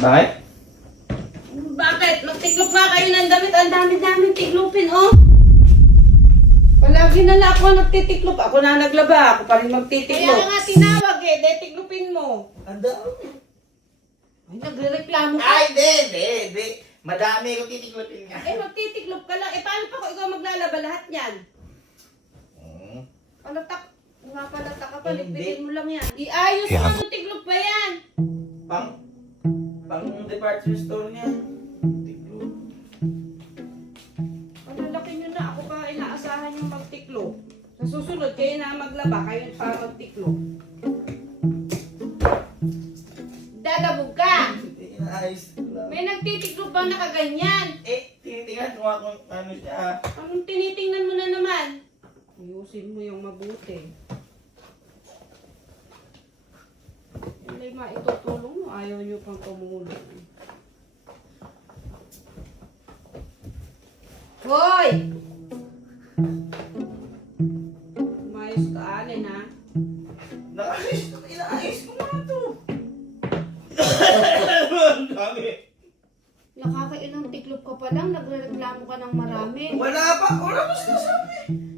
Bakit? Bakit? Magtiklop nga kayo ng damit. Ang dami-daming tiklopin, oh. Palagi na lang ako nagtitiklop. Ako na naglaba. Ako pa rin magtitiklop. Kaya nga tinawag eh. De, tiklopin mo. Ando. Ay, nagre-reklamo ka. Ay, di. Madami ko titiklopin nga. Eh, magtitiklop ka lang. Eh, paano pa kung ikaw maglalaba lahat yan? Palatak. Nga palatak ka pa. Hindi. Ligpitin mo lang yan. Iayos mo. Ano tiklop ba yan? Pang department store niya. Tiklop. Palalaki nyo na. Ako pa inaasahan yung magtiklop. Sa susunod, kayo na maglaba. Kayo pa magtiklop. Dadabog ka! Inaayos ko lang. May nagtitiklop ba nakaganyan? Tinitingnan ko nga kung ano siya. Anong tinitingnan mo na naman? Ayusin mo yung mabuti. Hindi maitutulong mo. Ayaw nyo pang tumulong. Hoy! Umayos ka, Alin, ha? Inaayos ko nga to. Ang dami. Nakakailang tiklop ka pa lang. Nagrereklamo ka ng marami. Wala pa. Wala pa sinasabi.